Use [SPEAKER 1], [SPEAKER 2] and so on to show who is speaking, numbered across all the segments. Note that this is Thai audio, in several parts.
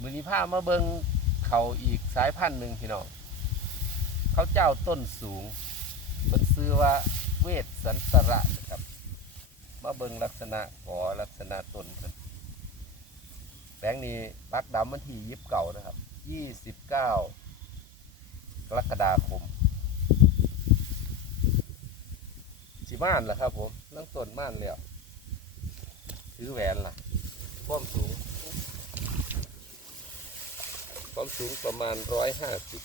[SPEAKER 1] มือนี้ผ้ามาเบิงเขาอีกสายพันธุ์หนึ่งพี่น้องเขาเจ้าต้นสูงเป็นซื้อว่าเวทสันตระนะครับ มาเบิงลักษณะขอลักษณะต้นแปลงนี้ปักดำวันที่ยิบเก่านะครับยี่สิบเก้ากรกฎาคมสิม่านล่ะครับผมเรื่องต้นม่านแล้วถือแหวนล่ะความสูง ความสูงประมาณร้อยห้าสิบ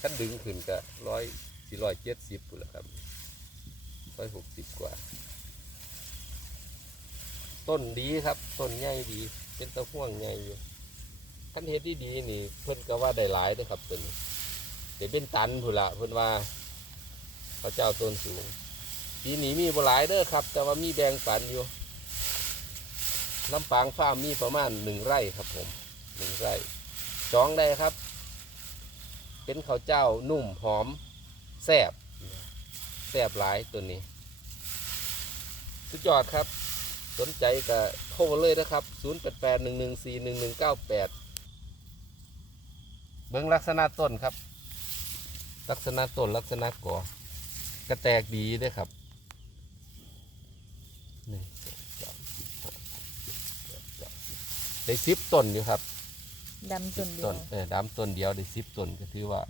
[SPEAKER 1] ขั้นดึงขึ้นก็ร้อยสี่ร้อยเจ็ดสิบปุ่นละครับร้อยหกสิบกว่า ต้นดีครับต้นใหญ่ดีเป็นตะห่วงใหญ่อยู่ขั้นเฮ็ดดีดีๆนี่ เพิ่นก็ว่าได้หลายเด้วยครับต้นนี้เดี๋ยวเป็นตันพุ่นละเพิ่นว่าเขาเจ้าต้นสูงปีนี้มีบ่หลายเด้อครับ แต่ว่ามีแบ่งปันอยู่ ลำปางฟาร์มมีประมาณหนึ่งไร่ครับผมหนึ่งไร่จองได้ครับ เป็นข้าวเจ้านุ่มหอมแซ่บแซ่บหลายตัวนี้ สุดยอดครับ สนใจก็โทรเลยนะครับ 0 8 8 1 1 4 1 1 9 8 เบิ้งลักษณะต้นครับ ลักษณะต้นลักษณะก่อกระแตกดีด้วยครับนึ่งสองสามสี่ห้าหกเจ็ดแปดเก้าสิบ ได้สิบต้นอยู่ครับ
[SPEAKER 2] ดำจนเดีย
[SPEAKER 1] ต้
[SPEAKER 2] วน
[SPEAKER 1] เออดำต้นเดียวได้สิบต้นก็ถือว่า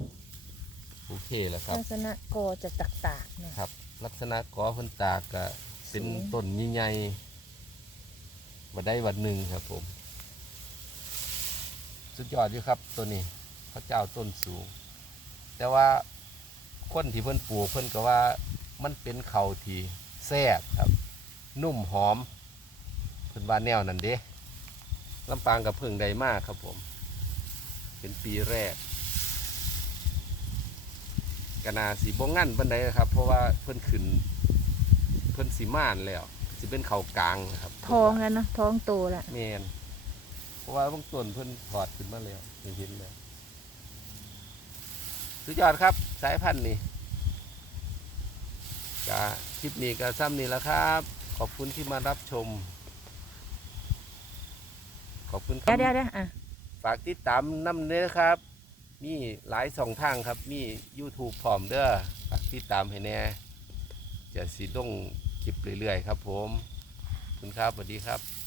[SPEAKER 1] โอเคแล้วครับ
[SPEAKER 2] ลักษณะกอจะตากๆนะครับ
[SPEAKER 1] ลักษณะกอเพิ่นตากก็เป็น
[SPEAKER 2] สูง
[SPEAKER 1] ต้นใหญ่ๆมาได้วันหนึ่งครับผม สุดยอดอยู่ครับตัวนี้พระเจ้าต้นสูง แต่ว่าคนที่เพิ่นปลูกเพิ่นก็ว่ามันเป็นเขาวที่แซ่บครับ นุ่มหอมเพิ่นว่าแนวนั้นเด้ ลำปางกับเพิ่งใดมากครับผม เป็นปีแรกกนาสีบงงั้นปันใดนะครับ เพราะว่าเพิ่นขึ้น เพิ่นสีม่านแล้วสิเป็นเขากลางนะครับ
[SPEAKER 2] ท้องแล้วนะท้องโตแล้ว
[SPEAKER 1] แมนเพราะว่าบางต้นเพิ่นถอดขึ้นมาแล้วเห็นแล้วสุดยอดครับสายพันธุ์นี่กะคลิปนี้ก็ซ้ำนี่แล้วครับ ขอบคุณที่มารับชมขอบ คุณครั
[SPEAKER 2] เดี๋ยวเดี๋ยวเดี๋ยวอะ
[SPEAKER 1] ฝากติดตามน้ำเนื้อครับ มีหลายสองทางครับ มี YouTube พร้อมเด้อฝากติดตามให้แน่จะสิลงคลิปเรื่อยๆครับ ผมขอบคุณครับสวัสดีครับ